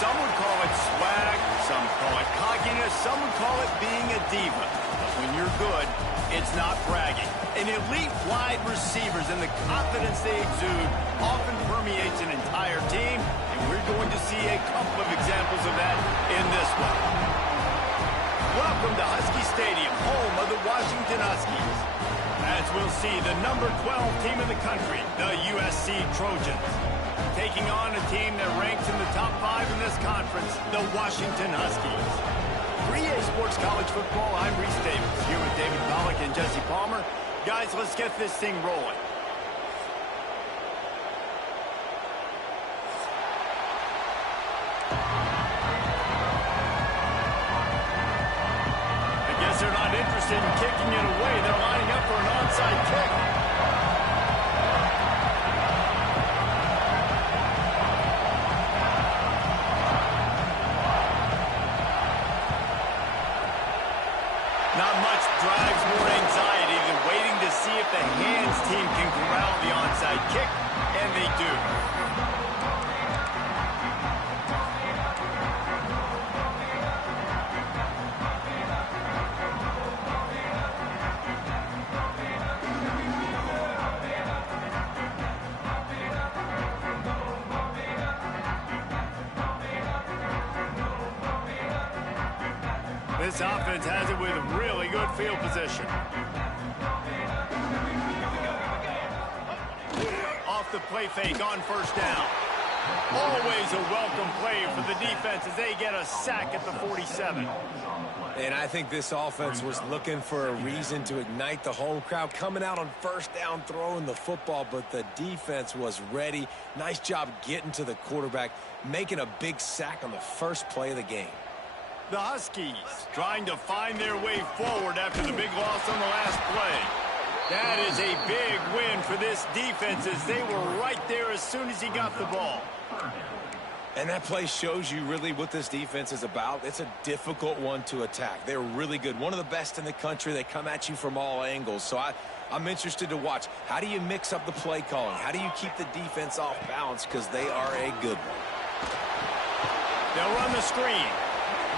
Some would call it swag, some call it cockiness, some would call it being a diva. But when you're good, it's not bragging. An elite wide receivers and the confidence they exude often permeates an entire team, and we're going to see a couple of examples of that in this one. Welcome to Husky Stadium, home of the Washington Huskies. As we'll see, the number 12 team in the country, the USC Trojans, taking on a team that ranks in the top 5 in this conference, the Washington Huskies. 3A Sports College Football, I'm Reese Davis, here with David Pollack and Jesse Palmer. Guys, let's get this thing rolling. I guess they're not interested in kicking it away. They're lining up for an onside kick. Not much drives more anxiety than waiting to see if the hands team can corral the onside kick, and they do. This offense has it with really good field position. Off the play fake on first down. Always a welcome play for the defense as they get a sack at the 47. And I think this offense was looking for a reason to ignite the home crowd, coming out on first down, throwing the football, but the defense was ready. Nice job getting to the quarterback, making a big sack on the first play of the game. The Huskies trying to find their way forward after the big loss on the last play. That is a big win for this defense as they were right there as soon as he got the ball. And that play shows you really what this defense is about. It's a difficult one to attack. They're really good. One of the best in the country. They come at you from all angles. So I'm interested to watch. How do you mix up the play calling? How do you keep the defense off balance? Because they are a good one. They'll run the screen.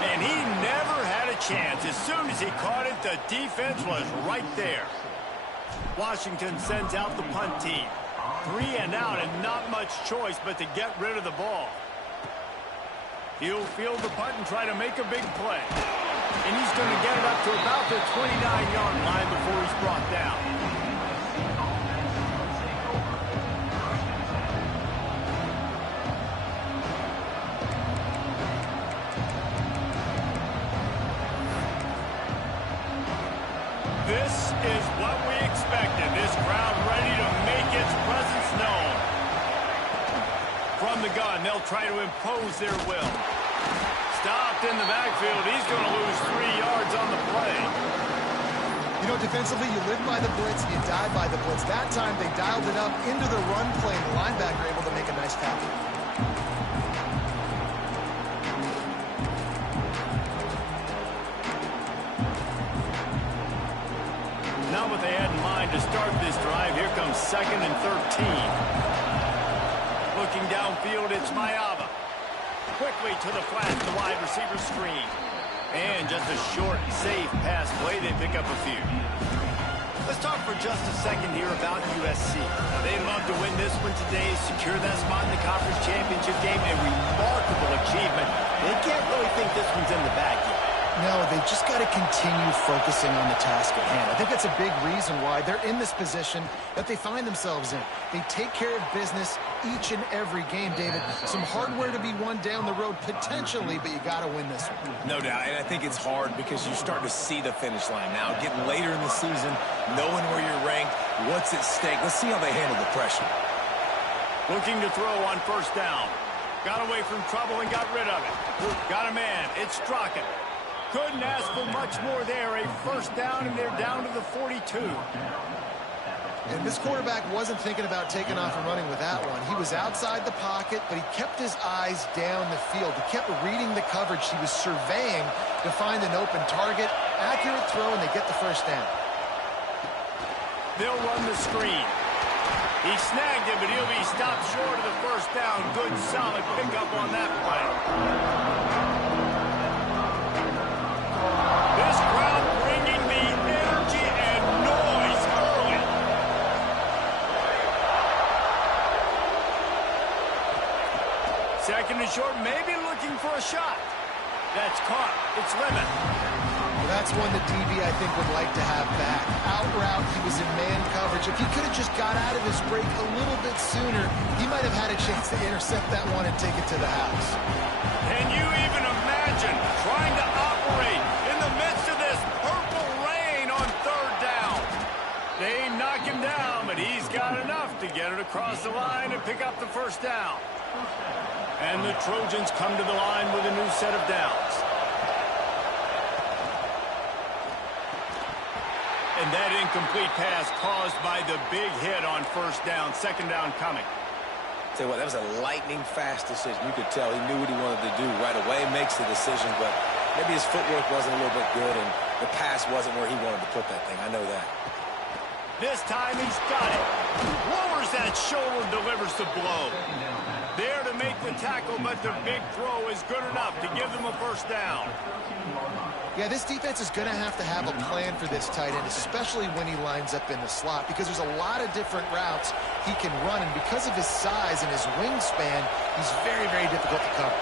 And he never had a chance. As soon as he caught it, the defense was right there. Washington sends out the punt team. 3 and out and not much choice but to get rid of the ball. He'll field the punt and try to make a big play. And he's going to get it up to about the 29-yard line before he's brought down. This is what we expected. This crowd ready to make its presence known. From the gun, they'll try to impose their will. Stopped in the backfield. He's going to lose 3 yards on the play. You know, defensively, you live by the blitz, you die by the blitz. That time, they dialed it up into the run play, and the linebacker able to make a nice tackle. Not what they had in mind to start this drive. Here comes 2nd and 13. Looking downfield, it's Mayava. Quickly to the flat, the wide receiver screen. And just a short, safe pass play. They pick up a few. Let's talk for just a second here about USC. Now, they'd love to win this one today, secure that spot in the conference championship game. A remarkable achievement. They can't really think this one's in the bag yet. No, they just got to continue focusing on the task at hand. I think that's a big reason why they're in this position that they find themselves in. They take care of business each and every game, David. Some hardware to be won down the road potentially, but you got to win this one. No doubt, and I think it's hard because you start to see the finish line now. Getting later in the season, knowing where you're ranked, what's at stake. Let's see how they handle the pressure. Looking to throw on first down. Got away from trouble and got rid of it. Got a man. It's Strachan. Couldn't ask for much more there. A first down, and they're down to the 42. And this quarterback wasn't thinking about taking off and running with that one. He was outside the pocket, but he kept his eyes down the field. He kept reading the coverage. He was surveying to find an open target. Accurate throw, and they get the first down. They'll run the screen. He snagged it, but he'll be stopped short of the first down. Good, solid pickup on that play. This crowd bringing the energy and noise early. Second and short, maybe looking for a shot. That's caught. It's Lemon. Well, that's one that DB, I think, would like to have back. Out route, he was in man coverage. If he could have just got out of his break a little bit sooner, he might have had a chance to intercept that one and take it to the house. Can you even imagine trying to operate in the midst of this purple rain on third down? They knock him down, but he's got enough to get it across the line and pick up the first down. And the Trojans come to the line with a new set of downs. And that incomplete pass caused by the big hit on first down. Second down coming. Tell you what, that was a lightning-fast decision. You could tell he knew what he wanted to do right away. Makes the decision, but maybe his footwork wasn't a little bit good, and the pass wasn't where he wanted to put that thing. I know that. This time he's got it. Lowers that shoulder, delivers the blow. There to make the tackle, but the big throw is good enough to give them a first down. Yeah, this defense is going to have a plan for this tight end, especially when he lines up in the slot, because there's a lot of different routes he can run, and because of his size and his wingspan, he's very, very difficult to cover.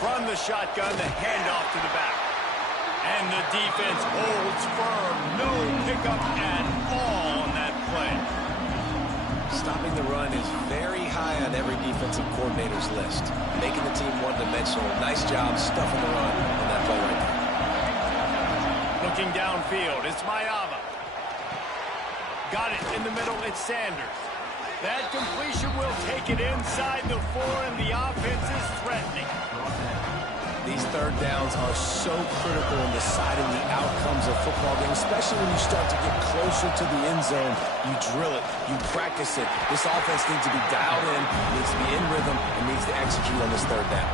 From the shotgun, the handoff to the back. And the defense holds firm. No pickup at all on that play. Stopping the run is very high on every defensive coordinator's list. Making the team one-dimensional. Nice job stuffing the run on that play right there. Looking downfield, it's Mayava. Got it in the middle, it's Sanders. That completion will take it inside the 4, and the offense is threatening. These third downs are so critical in deciding the outcomes of football games, especially when you start to get closer to the end zone. You drill it, you practice it. This offense needs to be dialed in, needs to be in rhythm, and needs to execute on this third down.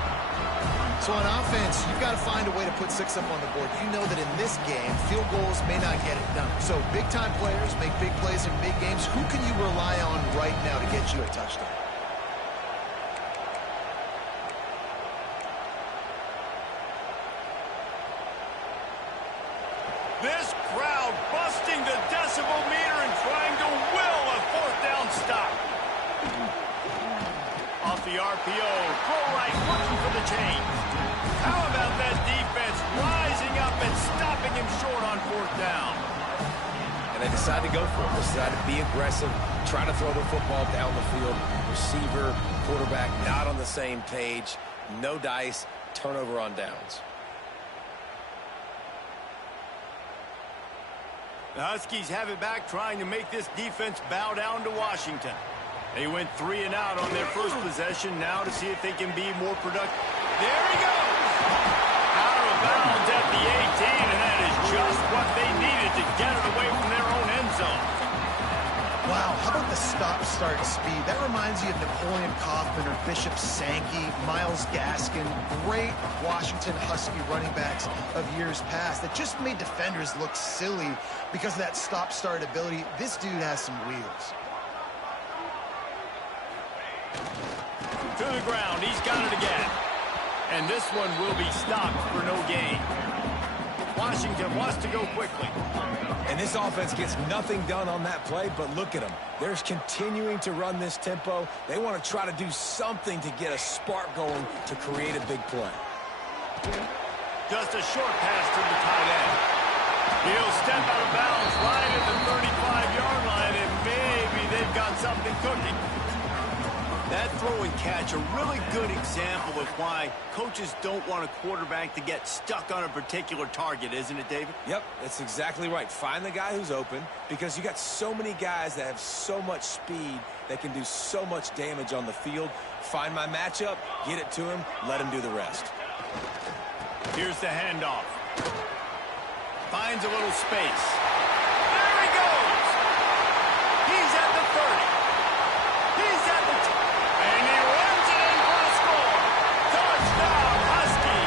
So on offense, you've got to find a way to put 6 up on the board. You know that in this game, field goals may not get it done. So big-time players make big plays in big games. Who can you rely on right now to get you a touchdown? This crowd busting the decibel meter and trying to will a fourth down stop. Off the RPO, throw right, looking for the change. How about that defense rising up and stopping him short on fourth down? And they decide to go for it. They decide to be aggressive, try to throw the football down the field. Receiver, quarterback, not on the same page. No dice, turnover on downs. The Huskies have it back, trying to make this defense bow down to Washington. They went 3 and out on their first possession, now to see if they can be more productive. There he goes! Out of bounds at the 18, and that is just what they needed to get it away from their own end zone. Wow, how about the stop-start speed? That reminds you of Napoleon Kaufman or Bishop Sankey, Myles Gaskin, great Washington Husky running backs of years past that just made defenders look silly because of that stop-start ability. This dude has some wheels. To the ground, he's got it again. And this one will be stopped for no gain. Washington wants to go quickly. And this offense gets nothing done on that play, but look at them. They're continuing to run this tempo. They want to try to do something to get a spark going to create a big play. Just a short pass to the tight end. He'll step out of bounds right at the 35-yard line, and maybe they've got something cooking. That throw and catch, a really good example of why coaches don't want a quarterback to get stuck on a particular target, isn't it, David? Yep, that's exactly right. Find the guy who's open, because you got so many guys that have so much speed that can do so much damage on the field. Find my matchup, get it to him, let him do the rest. Here's the handoff. Finds a little space. There he goes! He's at the 30. He's at the 10. And he runs it in for a score. Touchdown, Huskies.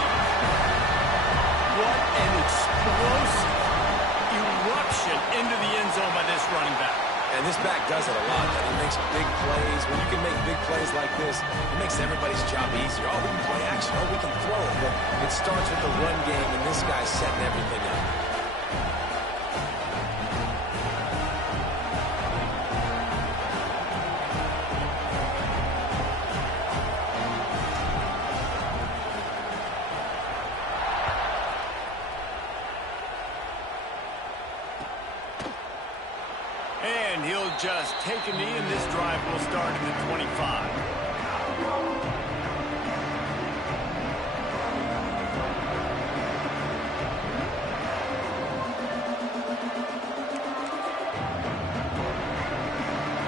into the end zone by this running back. And this back does it a lot. He makes big plays. When you can make big plays like this, it makes everybody's job easier. Oh, we can play action. Oh, we can throw it. But it starts with the run game, and this guy's setting everything up. And he'll just take a knee, and this drive will start at the 25.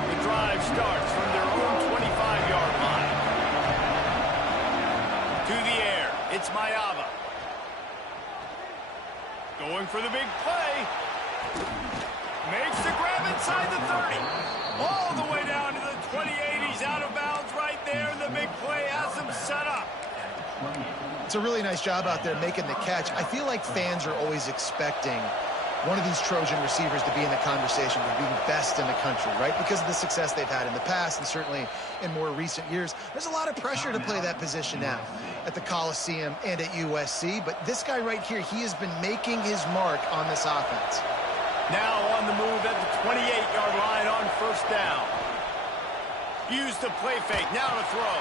The drive starts from their own 25-yard line. To the air, it's Mayava. Going for the big play. Makes the grab inside the 30. All the way down to the 28. He's out of bounds right there, and the big play has him set up. It's a really nice job out there making the catch. I feel like fans are always expecting one of these Trojan receivers to be in the conversation for being best in the country, right? Because of the success they've had in the past and certainly in more recent years. There's a lot of pressure to play that position now at the Coliseum and at USC. But this guy right here, he has been making his mark on this offense. Now on the move at the 28-yard line on first down. Use the play fake. Now to throw.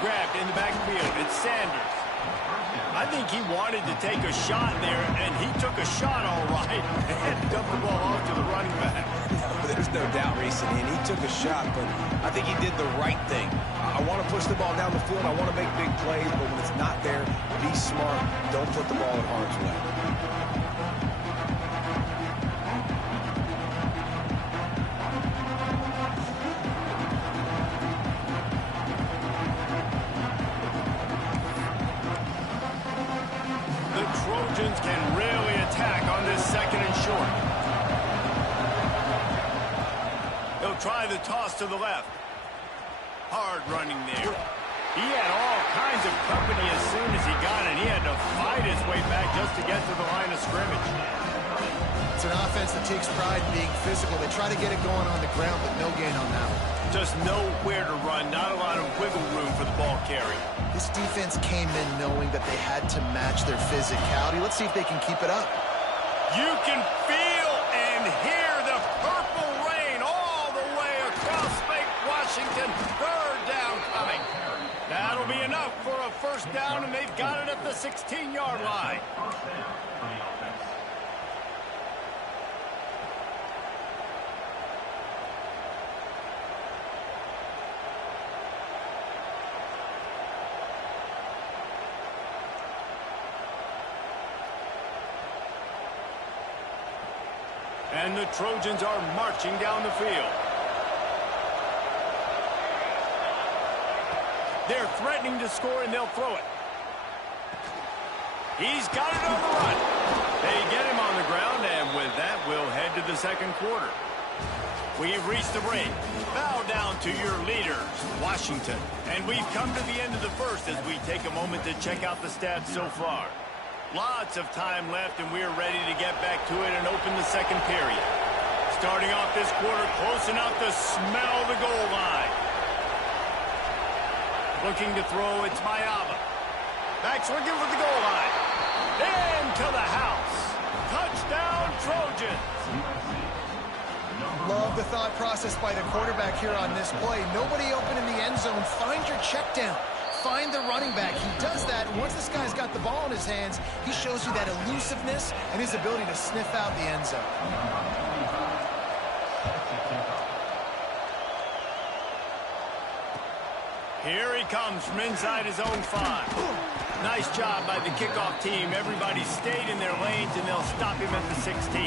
Grabbed in the backfield. It's Sanders. I think he wanted to take a shot there, and he took a shot all right and dumped the ball off to the running back. There's no doubt, Reese, and he took a shot, but I think he did the right thing. I want to push the ball down the field. I want to make big plays, but when it's not there, be smart. Don't put the ball in harm's way. Trojans can really attack on this second and short. They'll try the toss to the left. Hard running there. He had all kinds of company as soon as he got it. He had to fight his way back just to get to the line of scrimmage. It's an offense that takes pride in being physical. They try to get it going on the ground, but no gain on that one. Just nowhere to run. Not a lot of wiggle room for the ball carry. This defense came in knowing that they had to match their physicality. Let's see if they can keep it up. You can feel and hear the purple rain all the way across Lake Washington. Third down coming. That'll be enough for a first down, and they've got it at the 16-yard line. And the Trojans are marching down the field. They're threatening to score, and they'll throw it. He's got it on the run. They get him on the ground, and with that, we'll head to the second quarter. We've reached the break. Bow down to your leaders, Washington. And we've come to the end of the first as we take a moment to check out the stats so far. Lots of time left, and we're ready to get back to it and open the second period. Starting off this quarter close enough to smell the goal line. Looking to throw, it's Mayava. Back swinging for the goal line. Into the house. Touchdown, Trojans. Love the thought process by the quarterback here on this play. Nobody open in the end zone. Find your check down. Find the running back. He does that. Once this guy's got the ball in his hands, he shows you that elusiveness and his ability to sniff out the end zone. Here he comes from inside his own 5. Nice job by the kickoff team. Everybody stayed in their lanes, and they'll stop him at the 16.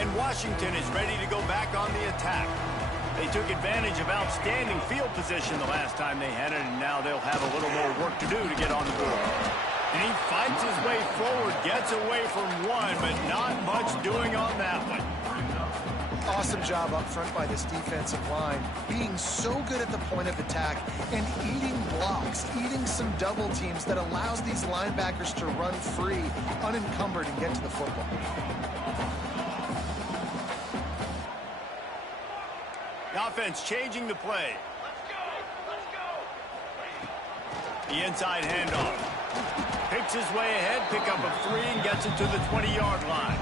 And Washington is ready to go back on the attack. They took advantage of outstanding field position the last time they had it, and now they'll have a little more work to do to get on the board. And he fights his way forward, gets away from one, but not much doing on that one. Awesome job up front by this defensive line, being so good at the point of attack and eating blocks, eating some double teams that allows these linebackers to run free, unencumbered, and get to the football. The offense changing the play. The inside handoff. Picks his way ahead, pick up a 3, and gets it to the 20-yard line.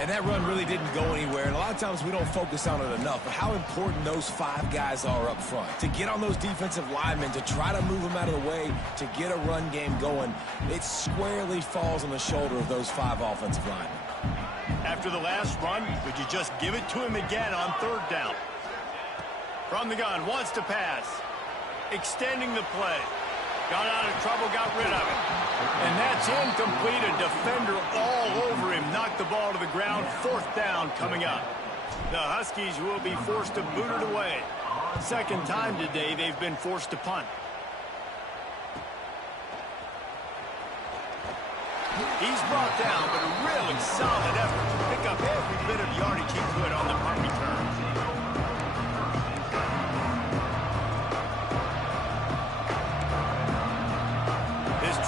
And that run really didn't go anywhere. And a lot of times we don't focus on it enough. But how important those 5 guys are up front. To get on those defensive linemen, to try to move them out of the way, to get a run game going, it squarely falls on the shoulder of those 5 offensive linemen. After the last run, would you just give it to him again on 3rd down? From the gun, wants to pass. Extending the play. Got out of trouble, got rid of it. And that's incomplete. A defender all over him. Knocked the ball to the ground. 4th down coming up. The Huskies will be forced to boot it away. 2nd time today they've been forced to punt. He's brought down, but a really solid effort to pick up every bit of yardage he could on the punt return.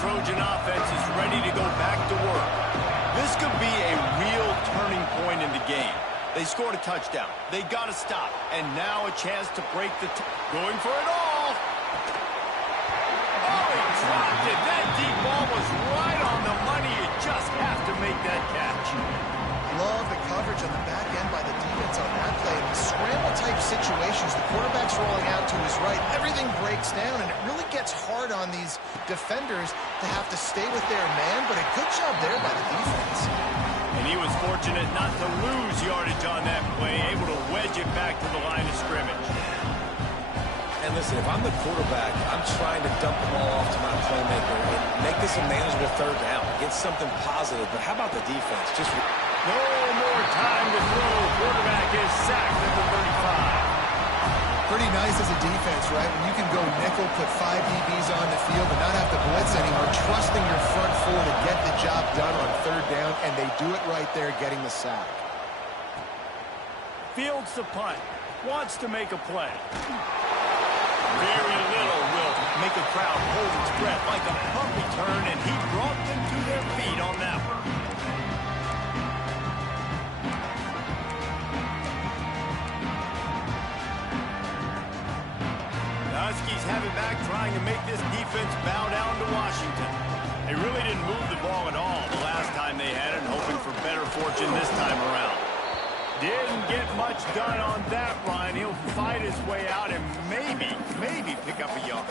Trojan offense is ready to go back to work. This could be a real turning point in the game. They scored a touchdown. They got to stop. And now a chance to break the going for it all. Oh, he dropped it. That deep ball was right on the money. You just have to make that catch. Love the coverage on the back end by the defense on that play. In scramble-type situations, the quarterback's rolling out to his right. Everything breaks down, and it really gets hard on these defenders to have to stay with their man, but a good job there by the defense. And he was fortunate not to lose yardage on that play, able to wedge it back to the line of scrimmage. And listen, if I'm the quarterback, I'm trying to dump the ball off to my playmaker and make this a manageable 3rd down. Get something positive. But how about the defense? Just no more time to throw. Quarterback is sacked at the 35. Pretty nice as a defense, right? When you can go nickel, put 5 DBs on the field and not have to blitz anymore, trusting your front 4 to get the job done on 3rd down, and they do it right there, getting the sack. Fields the punt. Wants to make a play. Very little will make a crowd hold its breath like a punt return, and he brought them to their feet on that one. The Huskies have it back, trying to make this defense bow down to Washington. They really didn't move the ball at all the last time they had it, hoping for better fortune this time around. Didn't get much done on that run. He'll fight his way out and maybe pick up a yard.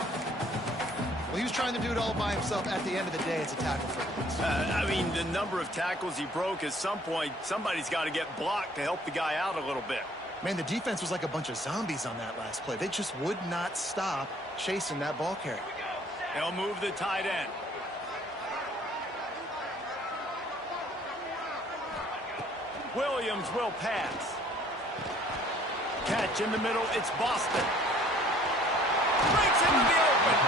Well, he was trying to do it all by himself. At the end of the day, it's a tackle for loss. I mean, the number of tackles he broke, at some point, somebody's got to get blocked to help the guy out a little bit. Man, the defense was like a bunch of zombies on that last play. They just would not stop chasing that ball carrier. They'll move the tight end. Williams will pass. Catch in the middle. It's Boston. Breaks into the open.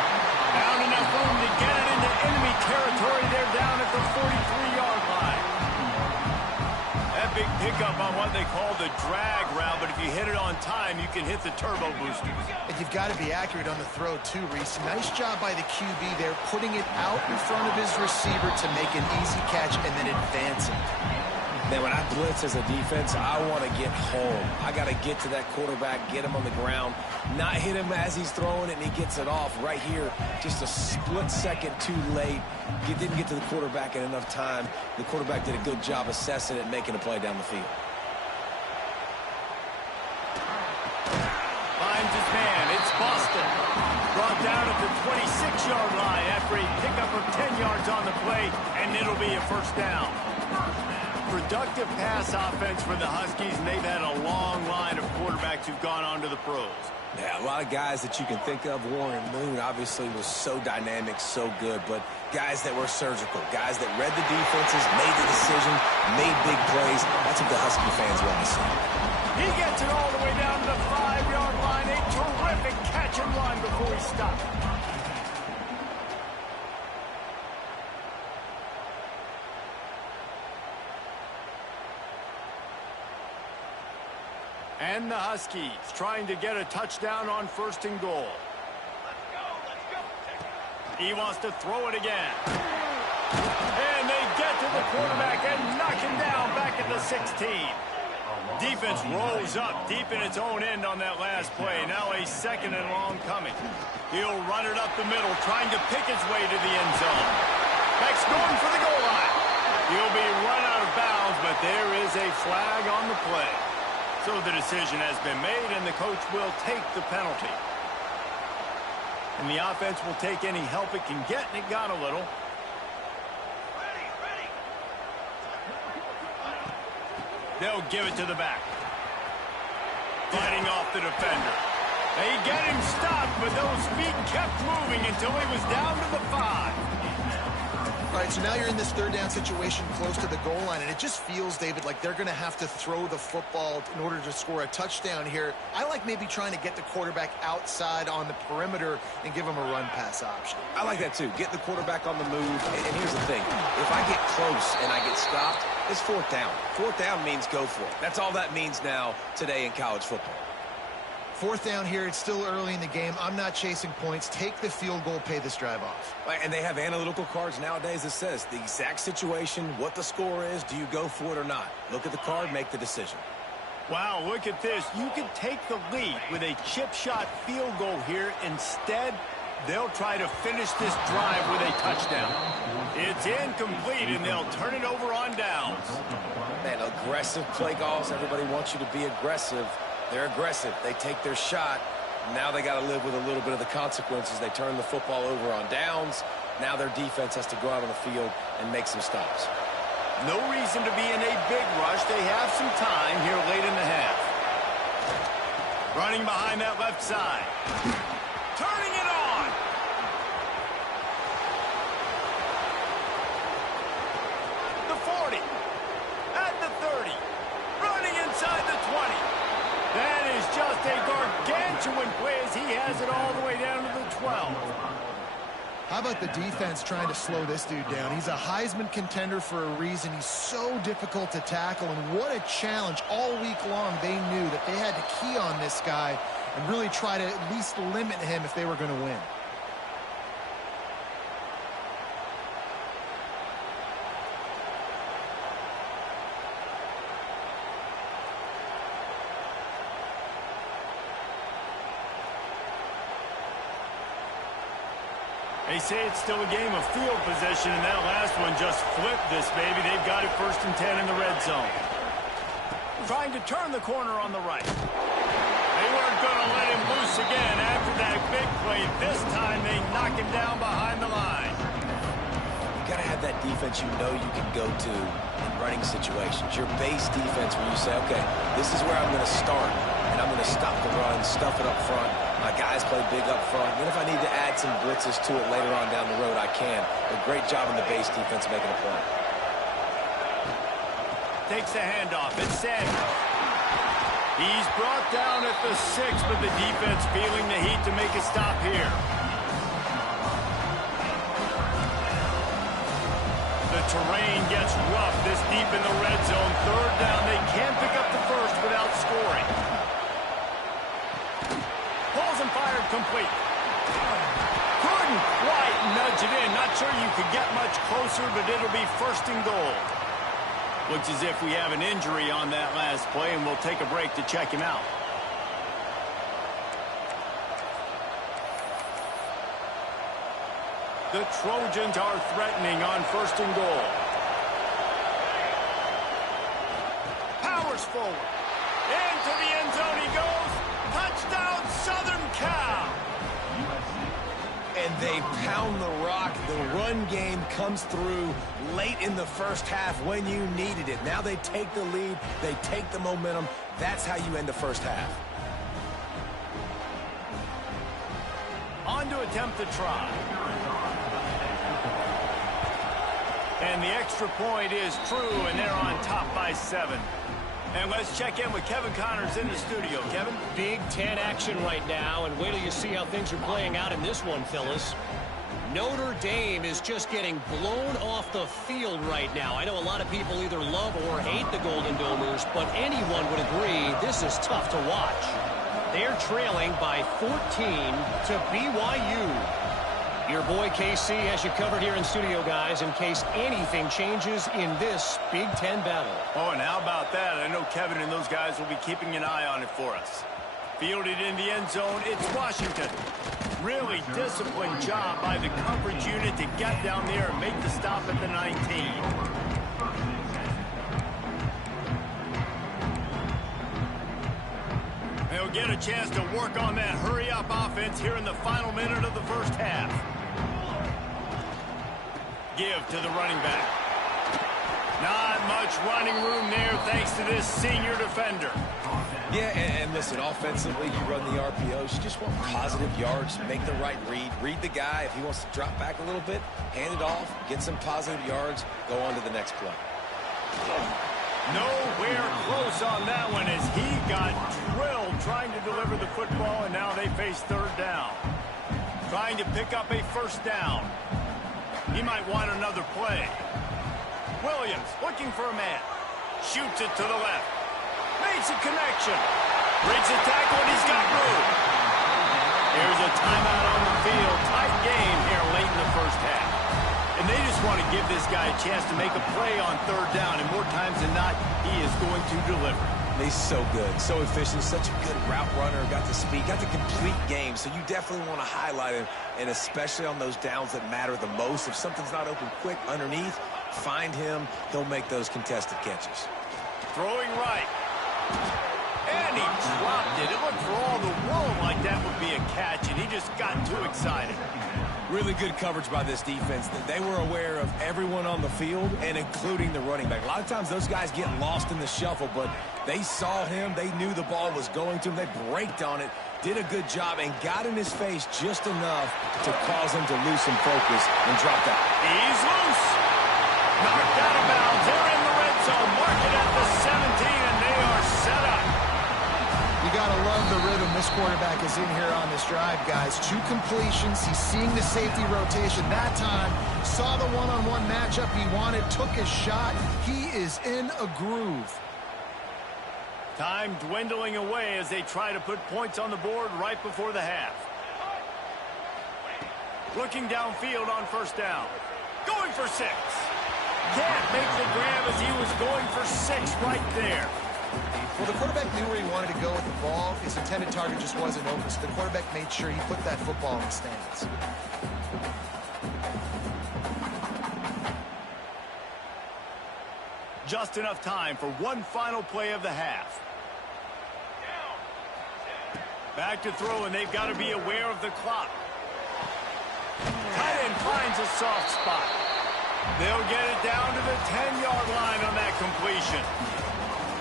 Found enough room to get it into enemy territory. They're down at the 43-yard line. That big pickup on what they call the drag route, but if you hit it on time, you can hit the turbo boosters. And you've got to be accurate on the throw, too, Reese. Nice job by the QB there, putting it out in front of his receiver to make an easy catch and then advancing. Man, when I blitz as a defense, I want to get home. I got to get to that quarterback, get him on the ground, not hit him as he's throwing it, and he gets it off right here. Just a split second too late. He didn't get to the quarterback in enough time. The quarterback did a good job assessing it and making a play down the field. Finds his man. It's Boston. Brought down at the 26-yard line after a pickup of 10 yards on the play, and it'll be a 1st down. Productive pass offense for the Huskies, and they've had a long line of quarterbacks who've gone on to the pros. Yeah, a lot of guys that you can think of. Warren Moon obviously was so dynamic, so good, but guys that were surgical, guys that read the defenses, made the decision, made big plays. That's what the Husky fans want to see. He gets it all the way down to the 5-yard line. A terrific catch and run before he stopped. And the Huskies trying to get a touchdown on 1st and goal. He wants to throw it again. And they get to the quarterback and knock him down back at the 16. Defense rolls up deep in its own end on that last play. Now a 2nd and long coming. He'll run it up the middle, trying to pick his way to the end zone. Beck's going for the goal line. He'll be run out of bounds, but there is a flag on the play. So the decision has been made, and the coach will take the penalty. And the offense will take any help it can get, and it got a little. They'll give it to the back. Fighting off the defender. They get him stopped, but those feet kept moving until he was down to the 5. All right, so now you're in this 3rd down situation close to the goal line, and it just feels, David, like they're going to have to throw the football in order to score a touchdown here. I like maybe trying to get the quarterback outside on the perimeter and give him a run-pass option. I like that, too. Get the quarterback on the move. And here's the thing. If I get close and I get stopped, it's 4th down. 4th down means go for it. That's all that means now today in college football. 4th down here. It's still early in the game. I'm not chasing points. Take the field goal, pay this drive off. And they have analytical cards nowadays that says the exact situation, what the score is, do you go for it or not? Look at the card, make the decision. Wow, look at this. You can take the lead with a chip shot field goal here. Instead, they'll try to finish this drive with a touchdown. It's incomplete, and they'll turn it over on downs. Man, aggressive play calls. Everybody wants you to be aggressive. They're aggressive. They take their shot. Now they got to live with a little bit of the consequences. They turn the football over on downs. Now their defense has to go out on the field and make some stops. No reason to be in a big rush. They have some time here late in the half. Running behind that left side. Turning it on. The 40. At the 30. Running inside the 20. That is just a gargantuan play as he has it all the way down to the 12. How about the defense trying to slow this dude down? He's a Heisman contender for a reason. He's so difficult to tackle, and what a challenge. All week long they knew that they had to key on this guy and really try to at least limit him if they were going to win. They say it's still a game of field possession, and that last one just flipped this baby. They've got it 1st and 10 in the red zone. Trying to turn the corner on the right. They weren't going to let him loose again after that big play. This time they knock him down behind the line. You got to have that defense you know you can go to in running situations. Your base defense where you say, okay, this is where I'm going to start, and I'm going to stop the run, stuff it up front. My guys play big up front. Then if I need to add some blitzes to it later on down the road, I can. A great job in the base defense making a play. Takes the handoff. It's Sanders. He's brought down at the 6, but the defense feeling the heat to make a stop here. The terrain gets rough this deep in the red zone. 3rd down. They can't pick up the first without scoring. Pulls and fired complete. Couldn't quite nudge it in. Not sure you could get much closer, but it'll be 1st and goal. Looks as if we have an injury on that last play, and we'll take a break to check him out. The Trojans are threatening on 1st and goal. Powers forward. Into the end zone he goes. Touchdown, Southern Cal. And they pound the rock. The run game comes through late in the first half when you needed it. Now they take the lead. They take the momentum. That's how you end the first half. On to attempt the try. And the extra point is true, and they're on top by 7. And let's check in with Kevin Connors in the studio. Kevin? Big Ten action right now, and wait till you see how things are playing out in this one, fellas. Notre Dame is just getting blown off the field right now. I know a lot of people either love or hate the Golden Domers, but anyone would agree this is tough to watch. They're trailing by 14 to BYU. Your boy KC has you covered here in studio, guys, in case anything changes in this Big Ten battle. Oh, and how about that? I know Kevin and those guys will be keeping an eye on it for us. Fielded in the end zone, it's Washington. Really disciplined job by the coverage unit to get down there and make the stop at the 19. They'll get a chance to work on that hurry-up offense here in the final minute of the first half. Give to the running back. Not much running room there thanks to this senior defender. Yeah, and listen, offensively, you run the RPOs. You just want positive yards, make the right read. Read the guy. If he wants to drop back a little bit, hand it off, get some positive yards, go on to the next play. Nowhere close on that one as he got drilled trying to deliver the football, and now they face third down. Trying to pick up a first down. He might want another play. Williams looking for a man. Shoots it to the left. Makes a connection. Breaks a tackle, and he's got room. Here's a timeout on the field. Tight game here late in the first half. And they just want to give this guy a chance to make a play on third down, and more times than not, he is going to deliver. He's so good, so efficient, such a good route runner, got the speed, got the complete game, so you definitely want to highlight him, and especially on those downs that matter the most. If something's not open quick underneath, find him. He'll make those contested catches. Throwing right. And he dropped it. It looked for all the world like that would be a catch, and he just got too excited. Really good coverage by this defense. They were aware of everyone on the field, and including the running back. A lot of times those guys get lost in the shuffle, but they saw him. They knew the ball was going to him. They braked on it, did a good job, and got in his face just enough to cause him to lose some focus and drop that. He's loose. Knocked out of bounds. They're in the red zone. Mark it at the 17, and they are set up. You got to love the rhythm this quarterback is in here on this drive, guys. 2 completions. He's seeing the safety rotation that time. Saw the one-on-one matchup he wanted. Took his shot. He is in a groove. Time dwindling away as they try to put points on the board right before the half. Looking downfield on first down. Going for 6. Can't make the grab as he was going for 6 right there. Well, the quarterback knew where he wanted to go with the ball. His intended target just wasn't open, so the quarterback made sure he put that football in the stands. Just enough time for one final play of the half. Back to throw, and they've got to be aware of the clock. Tight end finds a soft spot. They'll get it down to the 10-yard line on that completion.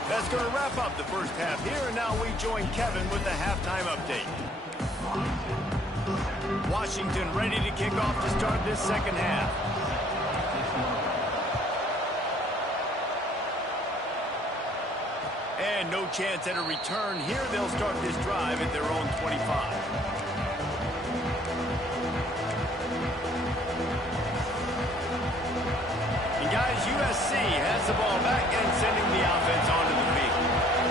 That's going to wrap up the first half here, and now we join Kevin with the halftime update. Washington ready to kick off to start this second half. And no chance at a return here. They'll start this drive at their own 25. Guys, USC has the ball back and sending the offense onto the field.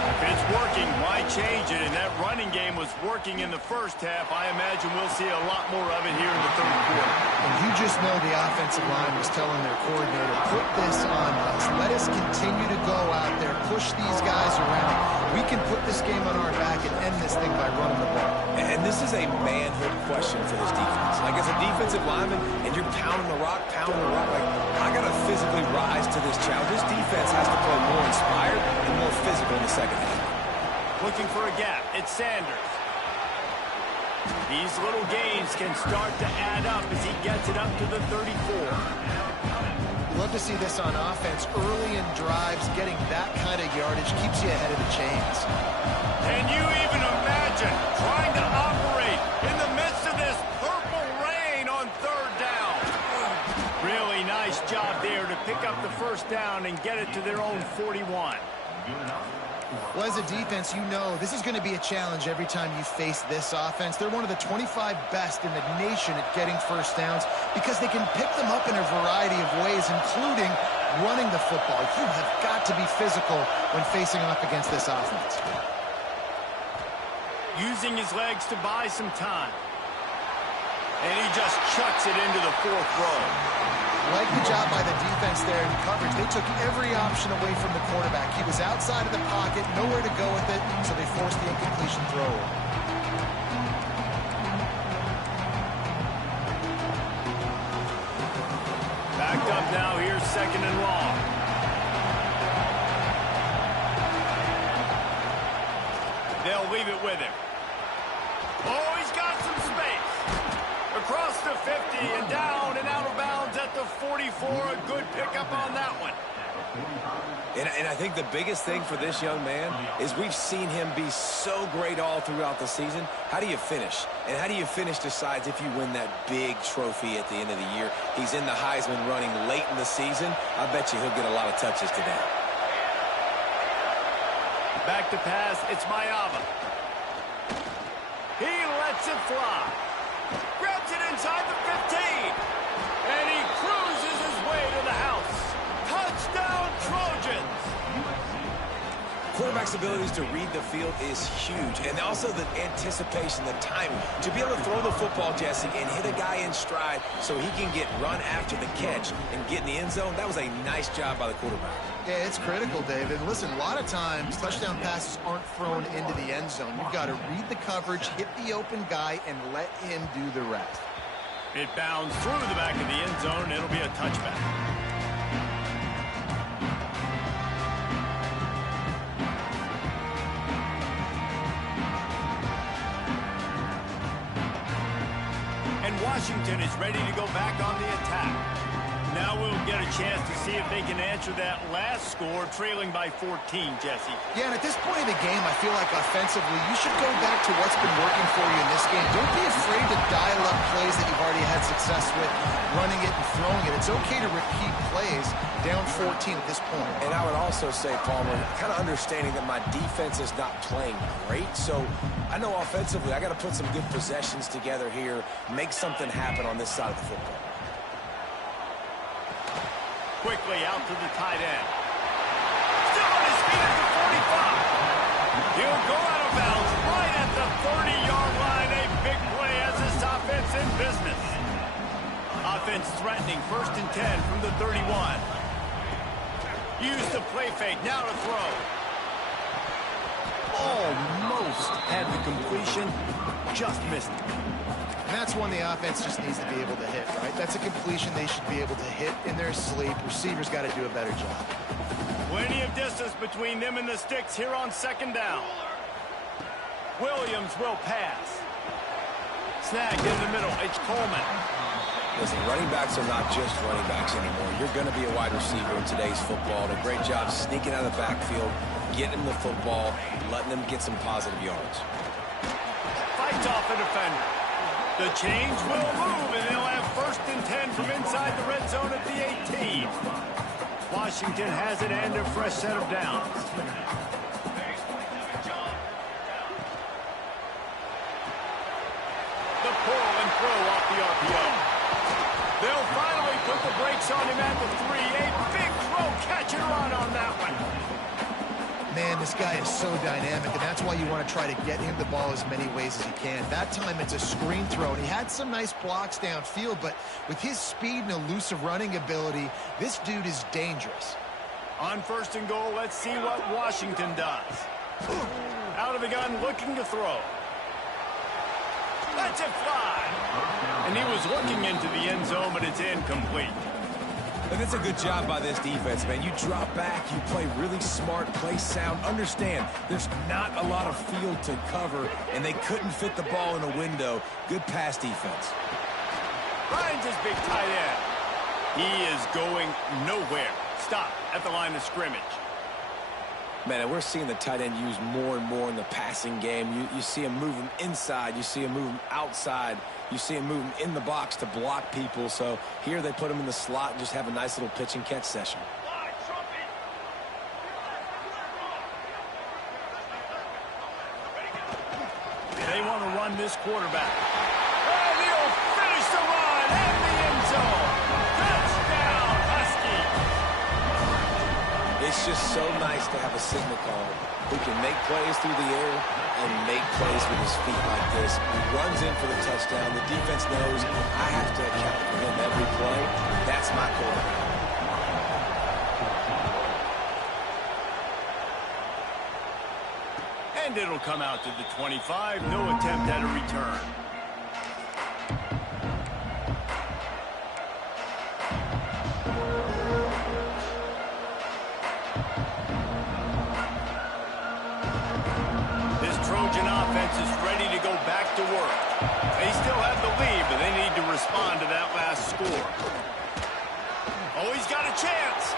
If it's working, why change it? And that running game was working in the first half. I imagine we'll see a lot more of it here in the third quarter. And you just know the offensive line was telling their coordinator, put this on us. Let us continue to go out there, push these guys around. We can put this game on our back and end this thing by running the ball. And this is a manhood question for this defense. Like, as a defensive lineman, and you're pounding the rock, like, I got to physically rise to this challenge. This defense has to play more inspired and more physical in the second half. Looking for a gap. It's Sanders. These little gains can start to add up as he gets it up to the 34. Love to see this on offense. Early in drives, getting that kind of yardage keeps you ahead of the chains. Can you even imagine trying to operate in the midst of this purple rain on third down? Really nice job there to pick up the first down and get it to their own 41. Well, as a defense, you know this is going to be a challenge every time you face this offense. They're one of the 25 best in the nation at getting first downs because they can pick them up in a variety of ways, including running the football. You have got to be physical when facing off against this offense. Using his legs to buy some time. And he just chucks it into the fourth row. Like the job by the defense there in coverage. They took every option away from the quarterback. He was outside of the pocket, nowhere to go with it, so they forced the incompletion throw. Backed up now, here's 2nd and long. They'll leave it with him. Oh, he's got some space. Across the 50 and down and out of bounds at the 44. A good pickup on that one. And I think the biggest thing for this young man is we've seen him be so great all throughout the season. How do you finish? And how do you finish decides if you win that big trophy at the end of the year. He's in the Heisman running late in the season. I bet you he'll get a lot of touches today. Back to pass, it's Mayava. He lets it fly. Grabs it inside the 15. And he cruises his way to the house. Touchdown, Trojans. Quarterback's abilities to read the field is huge. And also the anticipation, the timing. To be able to throw the football, Jesse, and hit a guy in stride so he can get run after the catch and get in the end zone, that was a nice job by the quarterback. Yeah, it's critical, David. Listen, a lot of times touchdown passes aren't thrown into the end zone. You've got to read the coverage, hit the open guy, and let him do the rest. It bounds through the back of the end zone, and it'll be a touchback. And Washington is ready to go back on the attack. Now we'll get a chance to see if they can answer that last score, trailing by 14, Jesse. Yeah, and at this point in the game, I feel like offensively, you should go back to what's been working for you in this game. Don't be afraid to dial up plays that you've already had success with, running it and throwing it. It's okay to repeat plays down 14 at this point. And I would also say, Palmer, kind of understanding that my defense is not playing great, so I know offensively I got to put some good possessions together here, make something happen on this side of the football. Quickly out to the tight end. Still on his feet at the 45. He'll go out of bounds right at the 30-yard line. A big play as this offense in business. Offense threatening 1st and 10 from the 31. Use the play fake. Now to throw. Almost had the completion. Just missed it. And that's one the offense just needs to be able to hit, right? That's a completion they should be able to hit in their sleep. Receivers got to do a better job. Plenty of distance between them and the sticks here on 2nd down. Williams will pass. Snagged in the middle. It's Coleman. Listen, running backs are not just running backs anymore. You're going to be a wide receiver in today's football. And a great job sneaking out of the backfield, getting them the football, letting them get some positive yards. Fights off a defender. The change will move, and they'll have 1st and 10 from inside the red zone at the 18. Washington has it and a fresh set of downs. The pull and throw off the RPO. They'll finally put the brakes on him at the 3. A big throw, catch and run on that one. Man, this guy is so dynamic, and that's why you want to try to get him the ball as many ways as you can. That time it's a screen throw, and he had some nice blocks downfield, but with his speed and elusive running ability, this dude is dangerous. On 1st and goal, let's see what Washington does. Out of the gun, looking to throw. Lets it fly. And he was looking into the end zone, but it's incomplete. And it's a good job by this defense, man. You drop back, you play really smart, play sound. Understand, there's not a lot of field to cover, and they couldn't fit the ball in a window. Good pass defense. Finds his big tight end. He is going nowhere. Stop at the line of scrimmage. Man, and we're seeing the tight end used more and more in the passing game. You see him move him inside. You see him move him outside. You see him move him in the box to block people. So here they put him in the slot and just have a nice little pitch and catch session. They want to run this quarterback. And he'll finish the run in the end zone. Touchdown, Husky. It's just so nice to have a signal caller who can make plays through the air and make plays with his feet like this. He runs in for the touchdown. The defense knows I have to account for him every play. That's my quarterback. And it'll come out to the 25. No attempt at a return. This Trojan offense is ready to go back to work. They still have the lead, but they need to respond to that last score. Oh, he's got a chance.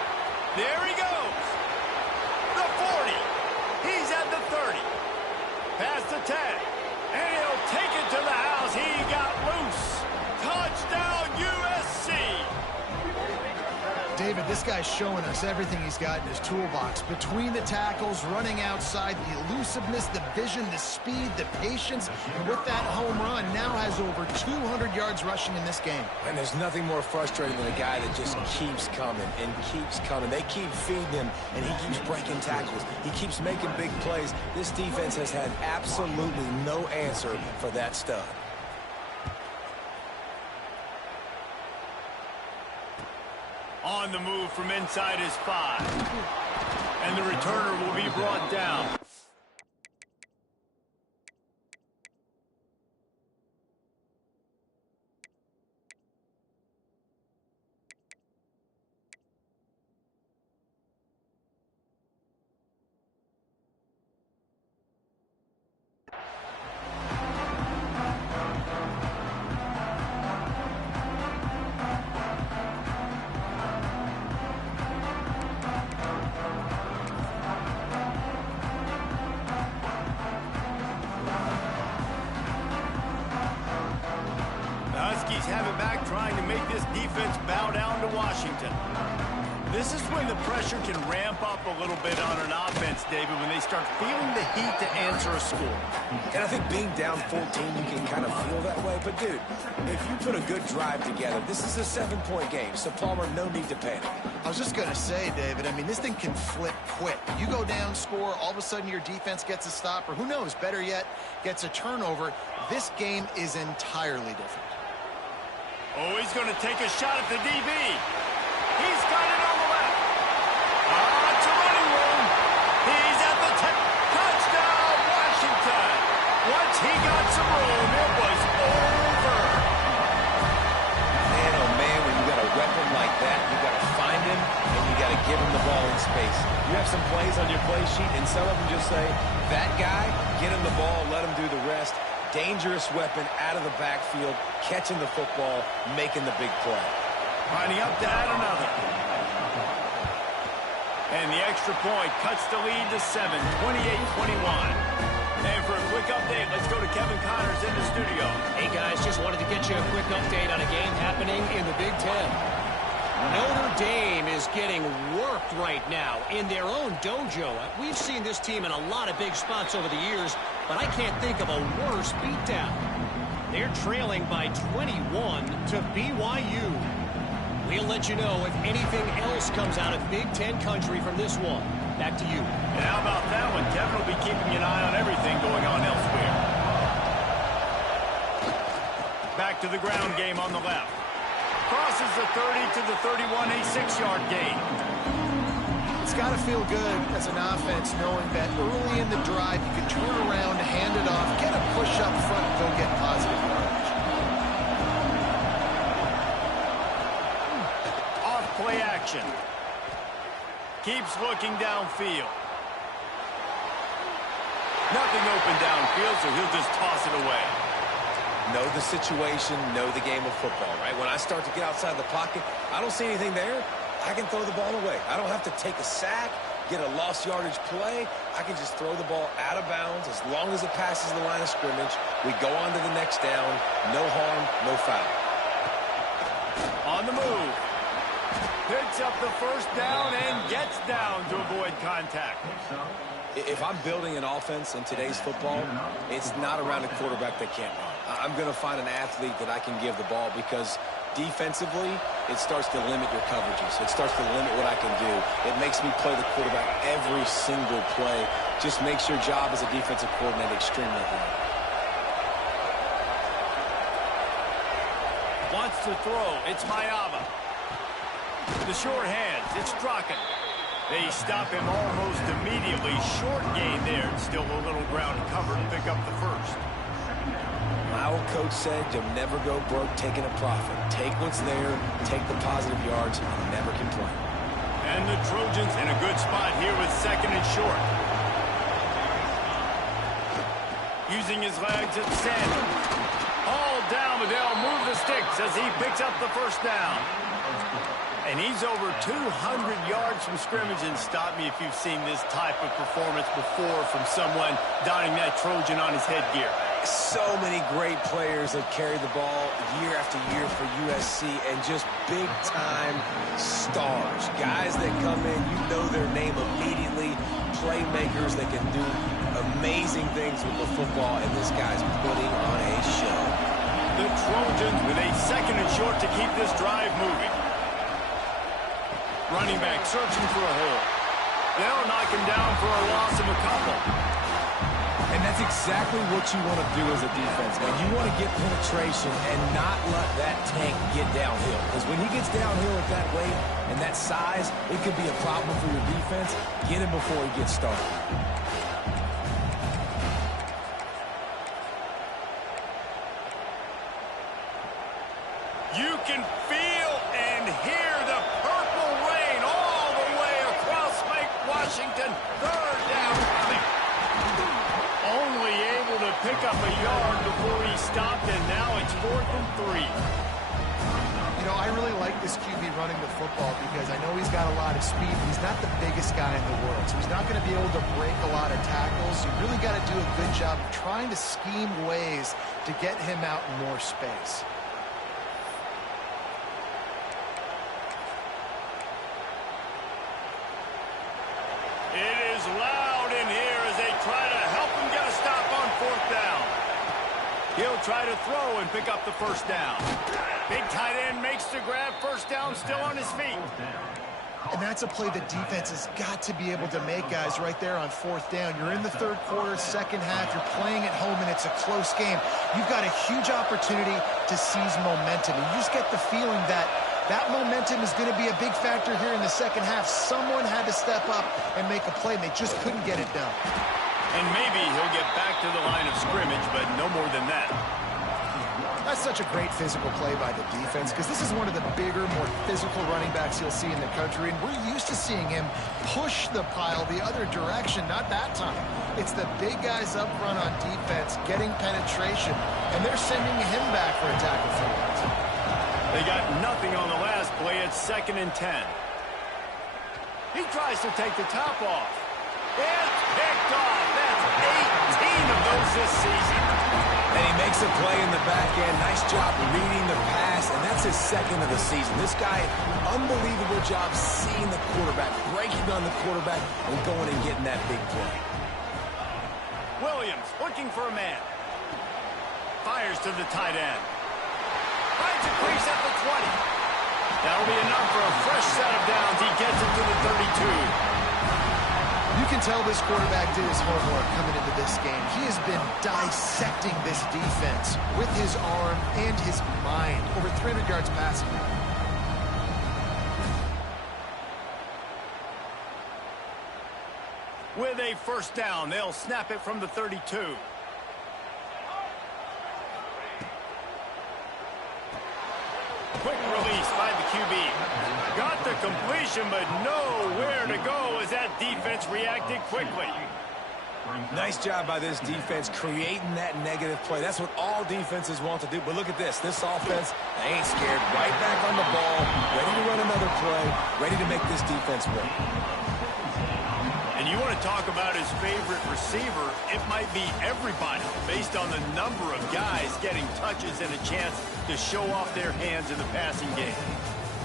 There he goes. The 40. He's at the 30. Past the 10. And he'll take it to the house. He got loose. Touchdown, USC. David, this guy's showing us everything he's got in his toolbox. Between the tackles, running outside, the elusiveness, the vision, the speed, the patience. And with that home run, now has over 200 yards rushing in this game. And there's nothing more frustrating than a guy that just keeps coming and keeps coming. They keep feeding him, and he keeps breaking tackles. He keeps making big plays. This defense has had absolutely no answer for that stud. On the move from inside his 5. And the returner will be brought down. Have it back, trying to make this defense bow down to Washington. This is when the pressure can ramp up a little bit on an offense, David, when they start feeling the heat to answer a score. And I think being down 14, you can kind of feel that way. But, dude, if you put a good drive together, this is a 7-point game. So, Palmer, no need to panic. I was just going to say, David, I mean, this thing can flip quick. You go down, score, all of a sudden your defense gets a stop, or who knows, better yet, gets a turnover. This game is entirely different. Oh, he's going to take a shot at the DB. He's got it on the left. It's a running room. He's at the 10. Touchdown, Washington. Once he got some room, it was over. Man, oh man, when you got a weapon like that, you got to find him and you got to give him the ball in space. You have some plays on your play sheet, and some of them just say, that guy, get him the ball, let him do the rest. Dangerous weapon out of the backfield, catching the football, making the big play. Lining up to add another. And the extra point cuts the lead to 7, 28-21. And for a quick update, let's go to Kevin Connors in the studio. Hey, guys, just wanted to get you a quick update on a game happening in the Big Ten. Notre Dame is getting worked right now in their own dojo. We've seen this team in a lot of big spots over the years, but I can't think of a worse beatdown. They're trailing by 21 to BYU. We'll let you know if anything else comes out of Big Ten country from this one. Back to you. And how about that one? Kevin will be keeping an eye on everything going on elsewhere. Back to the ground game on the left. Crosses the 30 to the 31, a 6-yard gain. It's got to feel good as an offense knowing that early in the drive you can turn around, hand it off, get a push up front, and go get positive yardage. Off play action. Keeps looking downfield. Nothing open downfield, so he'll just toss it away. Know the situation, know the game of football, right? When I start to get outside the pocket, I don't see anything there. I can throw the ball away. I don't have to take a sack, get a lost yardage play. I can just throw the ball out of bounds as long as it passes the line of scrimmage. We go on to the next down. No harm, no foul. On the move. Picks up the first down and gets down to avoid contact. If I'm building an offense in today's football, it's not around a quarterback that can't run. I'm going to find an athlete that I can give the ball because defensively, it starts to limit your coverages. It starts to limit what I can do. It makes me play the quarterback every single play. Just makes your job as a defensive coordinator extremely hard. Wants to throw. It's Mayava. The short hands. It's Strachan. They stop him almost immediately. Short gain there. Still a little ground cover to pick up the first. My old coach said you'll never go broke taking a profit. Take what's there, take the positive yards, and never complain. And the Trojans in a good spot here with second and short. Using his legs at Sanders. All down, but they'll move the sticks as he picks up the first down. And he's over 200 yards from scrimmage. And stop me if you've seen this type of performance before from someone donning that Trojan on his headgear. So many great players that carry the ball year after year for USC, and just big-time stars. Guys that come in, you know their name immediately. Playmakers that can do amazing things with the football, and this guy's putting on a show. The Trojans with a second and short to keep this drive moving. Running back searching for a hole. They'll knock him down for a loss of a couple. And that's exactly what you want to do as a defense, man. You want to get penetration and not let that tank get downhill. Because when he gets downhill at that weight and that size, it could be a problem for your defense. Get him before he gets started. You can feel and hear the purple rain all the way across Lake Washington. Third down coming. Only able to pick up a yard before he stopped, and now it's 4th and 3. You know, I really like this QB running the football because I know he's got a lot of speed. He's not the biggest guy in the world, so he's not going to be able to break a lot of tackles. You really got to do a good job of trying to scheme ways to get him out in more space. It is loud in here as they try to help him get a stop on 4th down. He'll try to throw and pick up the first down. Big tight end makes the grab. First down, still on his feet. And that's a play the defense has got to be able to make, guys, right there on 4th down. You're in the third quarter, second half. You're playing at home, and it's a close game. You've got a huge opportunity to seize momentum. And you just get the feeling that that momentum is going to be a big factor here in the second half. Someone had to step up and make a play, and they just couldn't get it done. And maybe he'll get back to the line of scrimmage, but no more than that. That's such a great physical play by the defense because this is one of the bigger, more physical running backs you'll see in the country, and we're used to seeing him push the pile the other direction. Not that time. It's the big guys up front on defense getting penetration, and they're sending him back for a tackle for once. They got nothing on the last play. It's 2nd and 10. He tries to take the top off. It's picked off. That's 18 of those this season. And he makes a play in the back end. Nice job reading the pass, and that's his 2nd of the season. This guy, unbelievable job seeing the quarterback, breaking on the quarterback, and going and getting that big play. Williams looking for a man. Fires to the tight end. Finds a crease at the 20. That'll be enough for a fresh set of downs. He gets it to the 32. You can tell this quarterback did his homework coming into this game. He has been dissecting this defense with his arm and his mind. Over 300 yards passing. With a first down, they'll snap it from the 32. Quick release by the QB. Got the completion, but nowhere to go as that defense reacted quickly. Nice job by this defense creating that negative play. That's what all defenses want to do. But look at this. This offense, they ain't scared. Right back on the ball, ready to run another play, ready to make this defense work. And you want to talk about his favorite receiver, it might be everybody based on the number of guys getting touches and a chance to show off their hands in the passing game.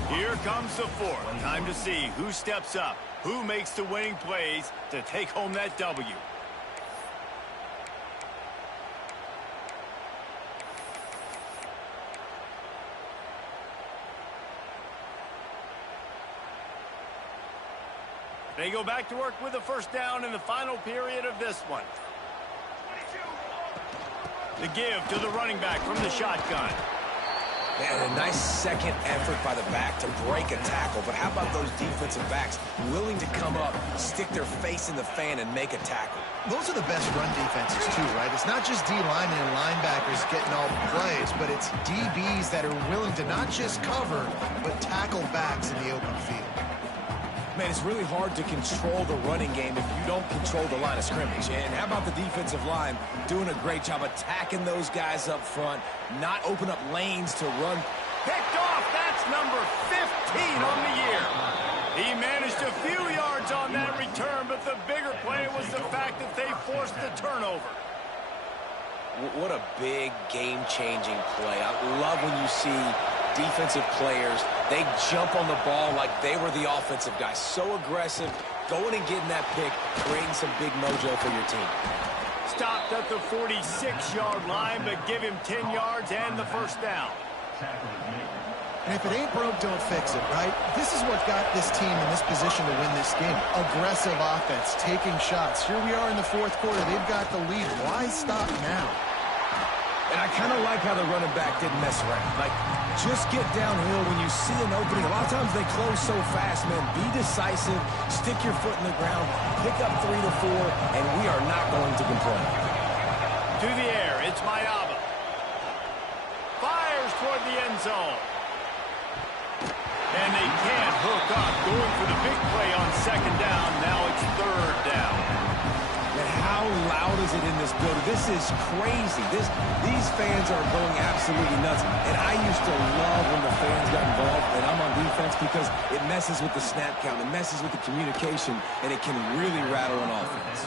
Here comes the fourth. Time to see who steps up, who makes the winning plays to take home that W. They go back to work with a first down in the final period of this one. The give to the running back from the shotgun. Man, a nice second effort by the back to break a tackle. But how about those defensive backs willing to come up, stick their face in the fan, and make a tackle? Those are the best run defenses, too, right? It's not just D linemen and linebackers getting all the plays, but it's DBs that are willing to not just cover, but tackle backs in the open field. Man, it's really hard to control the running game if you don't control the line of scrimmage. And how about the defensive line doing a great job attacking those guys up front, not open up lanes to run. Picked off. That's number 15 on the year. He managed a few yards on that return, but the bigger play was the fact that they forced the turnover. What a big game-changing play. I love when you see defensive players, they jump on the ball like they were the offensive guy. So aggressive, going and getting that pick, creating some big mojo for your team. Stopped at the 46-yard line, but give him 10 yards and the first down. And if it ain't broke, don't fix it, right? This is what got this team in this position to win this game. Aggressive offense, taking shots. Here we are in the fourth quarter. They've got the lead. Why stop now? And I kind of like how the running back didn't mess around. Like, just get downhill when you see an opening. A lot of times they close so fast, man. Be decisive, stick your foot in the ground, pick up 3 to 4, and we are not going to complain. To the air, it's Mayaba. Fires toward the end zone. And they can't hook up, going for the big play on second down. Now it's third down. And how loud is it in this building? This is crazy. These fans are going absolutely nuts. And I used to love when the fans got involved, and I'm on defense, because it messes with the snap count, it messes with the communication, and it can really rattle an offense.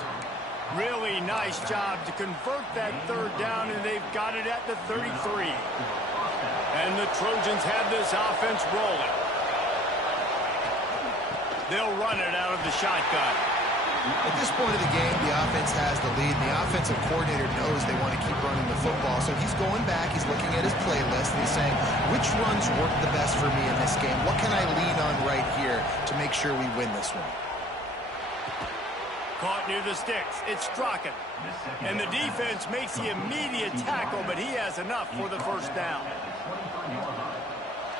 Really nice job to convert that third down, and they've got it at the 33. And the Trojans have this offense rolling. They'll run it out of the shotgun. At this point of the game, the offense has the lead. The offensive coordinator knows they want to keep running the football. So he's going back, he's looking at his playlist, and he's saying, which runs work the best for me in this game? What can I lean on right here to make sure we win this one? Caught near the sticks. It's Strachan. And the defense makes the immediate tackle, but he has enough for the first down.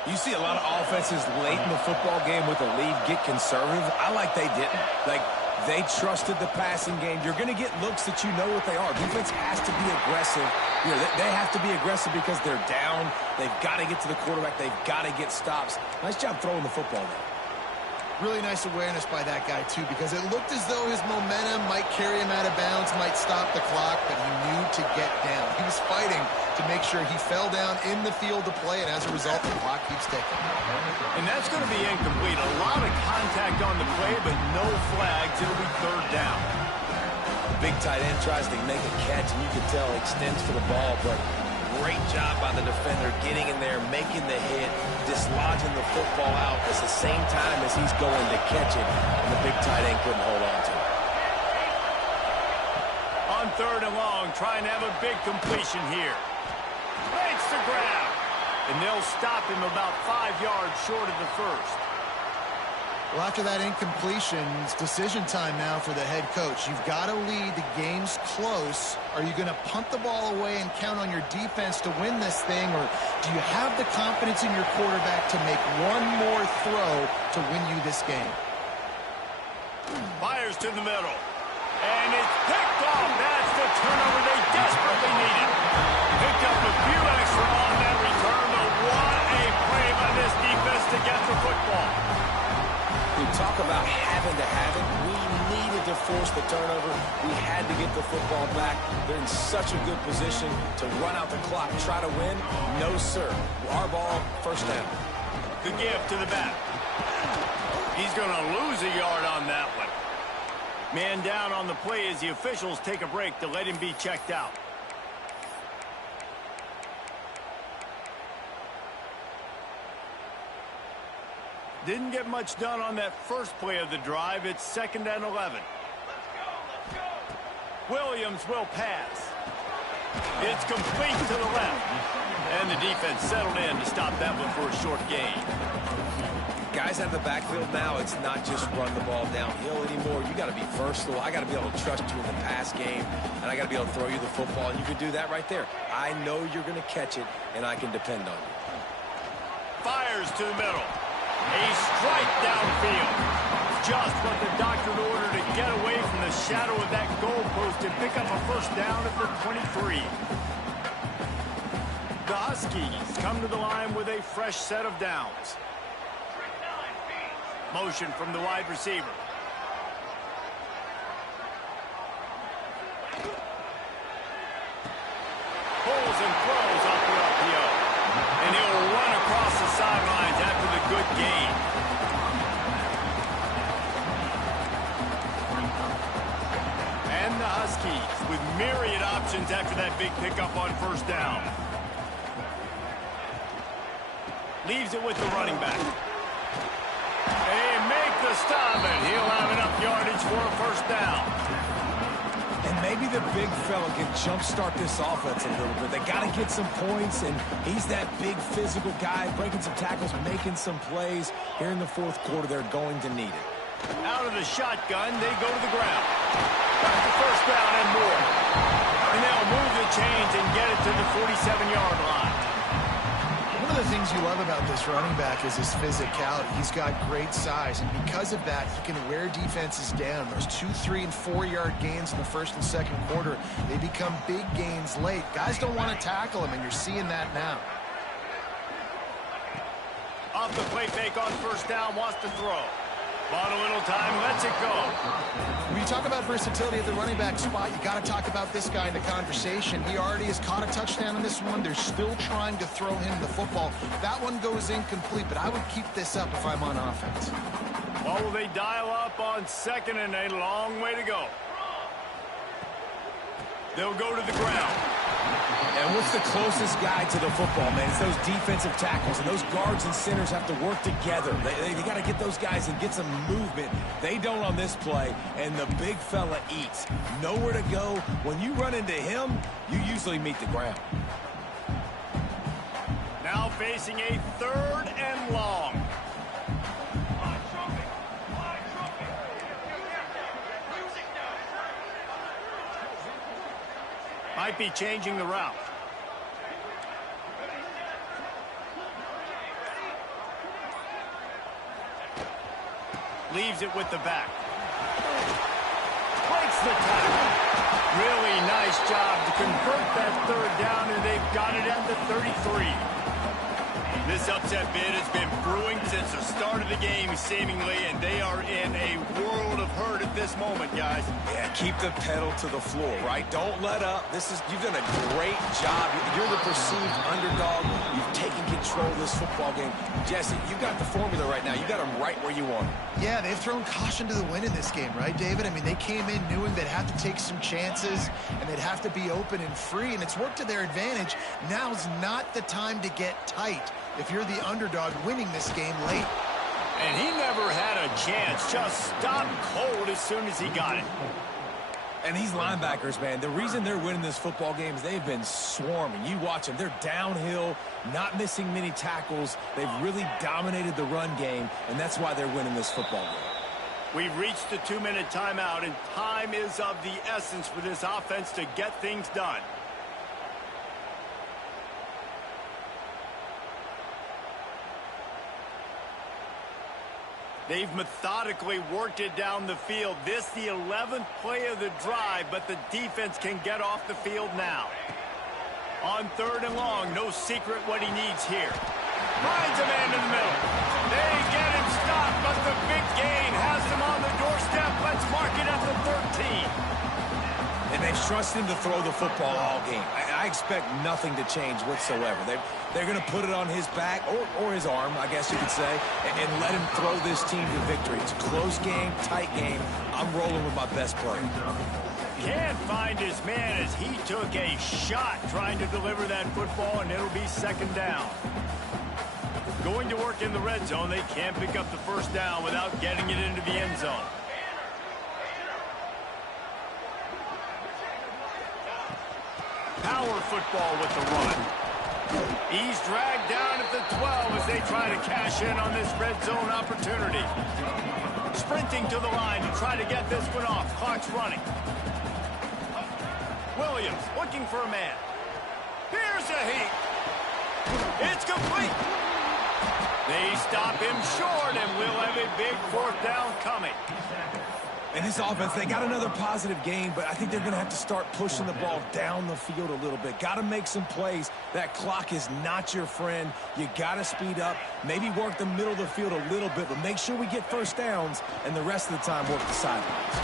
You see a lot of offenses late in the football game with a lead get conservative. I like they didn't. Like, they trusted the passing game. You're going to get looks that you know what they are. Defense has to be aggressive. You know, they have to be aggressive because they're down. They've got to get to the quarterback. They've got to get stops. Nice job throwing the football there. Really nice awareness by that guy, too, because it looked as though his momentum might carry him out of bounds, might stop the clock, but he knew to get down. He was fighting to make sure he fell down in the field to play, and as a result, the clock keeps ticking. And that's going to be incomplete. A lot of contact on the play, but no flags. It'll be third down. The big tight end tries to make a catch, and you can tell extends for the ball, but great job by the defender getting in there, making the hit, dislodging the football out at the same time as he's going to catch it, and the big tight end couldn't hold on to it. On third and long, trying to have a big completion here. Makes the grab. And they'll stop him about 5 yards short of the first. Well, after that incompletion, it's decision time now for the head coach. You've got to lead. The game's close. Are you going to punt the ball away and count on your defense to win this thing, or do you have the confidence in your quarterback to make one more throw to win you this game? Fires to the middle. And it's picked off. That's the turnover they desperately needed. Picked up a few extra on that return, but what a play by this defense to get the football. We talk about having to have it. We needed to force the turnover. We had to get the football back. They're in such a good position to run out the clock, try to win. No, sir. Our ball, first down. The give to the back. He's going to lose a yard on that one. Man down on the play as the officials take a break to let him be checked out. Didn't get much done on that first play of the drive. It's 2nd and 11. Williams will pass. It's complete to the left. And the defense settled in to stop that one for a short gain. Guys out of the backfield now, it's not just run the ball downhill anymore. You got to be versatile. I got to be able to trust you in the pass game, and I got to be able to throw you the football, and you can do that right there. I know you're going to catch it, and I can depend on you. Fires to the middle. A strike downfield. Just what the doctor ordered to get away from the shadow of that goalpost and pick up a first down at the 23. The Huskies come to the line with a fresh set of downs. Motion from the wide receiver. Pulls and throws off the RPO. And he'll run across the sidelines after the good gain. And the Huskies with myriad options after that big pickup on first down. Leaves it with the running back. They make the stop, and he'll have enough yardage for a first down. And maybe the big fella can jumpstart this offense a little bit. They got to get some points, and he's that big physical guy, breaking some tackles, making some plays. Here in the fourth quarter, they're going to need it. Out of the shotgun, they go to the ground. Got the first down and more. And they'll move the chains and get it to the 47-yard line. One of the things you love about this running back is his physicality. He's got great size, and because of that, he can wear defenses down. Those 2-, 3-, and 4-yard gains in the first and second quarter, they become big gains late. Guys don't want to tackle him, and you're seeing that now. Off the play fake on first down, wants to throw. Bought a little time, lets it go. When you talk about versatility at the running back spot, you got to talk about this guy in the conversation. He already has caught a touchdown in this one. They're still trying to throw him the football. That one goes incomplete, but I would keep this up if I'm on offense. Well, will they dial up on second and a long way to go? They'll go to the ground. And what's the closest guy to the football, man? It's those defensive tackles, and those guards and centers have to work together. They got to get those guys and get some movement. They don't on this play, and the big fella eats. Nowhere to go. When you run into him, you usually meet the ground. Now facing a 3rd and long. Might be changing the route. Leaves it with the back. Breaks the tackle. Really nice job to convert that 3rd down, and they've got it at the 33. This upset bid has been brewing since the start of the game, seemingly, and they are in a world of hurt at this moment, guys. Yeah, keep the pedal to the floor, right? Don't let up. You've done a great job. You're the perceived underdog. You've taken control of this football game. Jesse, you got the formula right now. You got them right where you want them. Yeah, they've thrown caution to the wind in this game, right, David? I mean, they came in knowing they'd have to take some chances, and they'd have to be open and free, and it's worked to their advantage. Now's not the time to get tight if you're the underdog winning this game late. And he never had a chance. Just stopped cold as soon as he got it. And these linebackers, man, the reason they're winning this football game is they've been swarming. You watch them. They're downhill, not missing many tackles. They've really dominated the run game, and that's why they're winning this football game. We've reached the 2-minute timeout, and time is of the essence for this offense to get things done. They've methodically worked it down the field. This the 11th play of the drive, but the defense can get off the field now. On 3rd and long, no secret what he needs here. Finds a man in the middle. They get him stopped, but the big gain has him on the doorstep. Let's mark it at the 13. And they've trusted him to throw the football all game. I expect nothing to change whatsoever. They're going to put it on his back, or his arm, I guess you could say, and let him throw this team to victory. It's a close game, tight game. I'm rolling with my best player. Can't find his man as he took a shot trying to deliver that football, and it'll be 2nd down. Going to work in the red zone, they can't pick up the first down without getting it into the end zone. Power football with the run. He's dragged down at the 12 as they try to cash in on this red zone opportunity. Sprinting to the line to try to get this one off. Clock's running. Williams looking for a man. Here's a heat. It's complete. They stop him short, and we'll have a big fourth down coming. And this offense, they got another positive game, but I think they're going to have to start pushing the ball down the field a little bit. Got to make some plays. That clock is not your friend. You got to speed up, maybe work the middle of the field a little bit, but make sure we get first downs, and the rest of the time work the sidelines.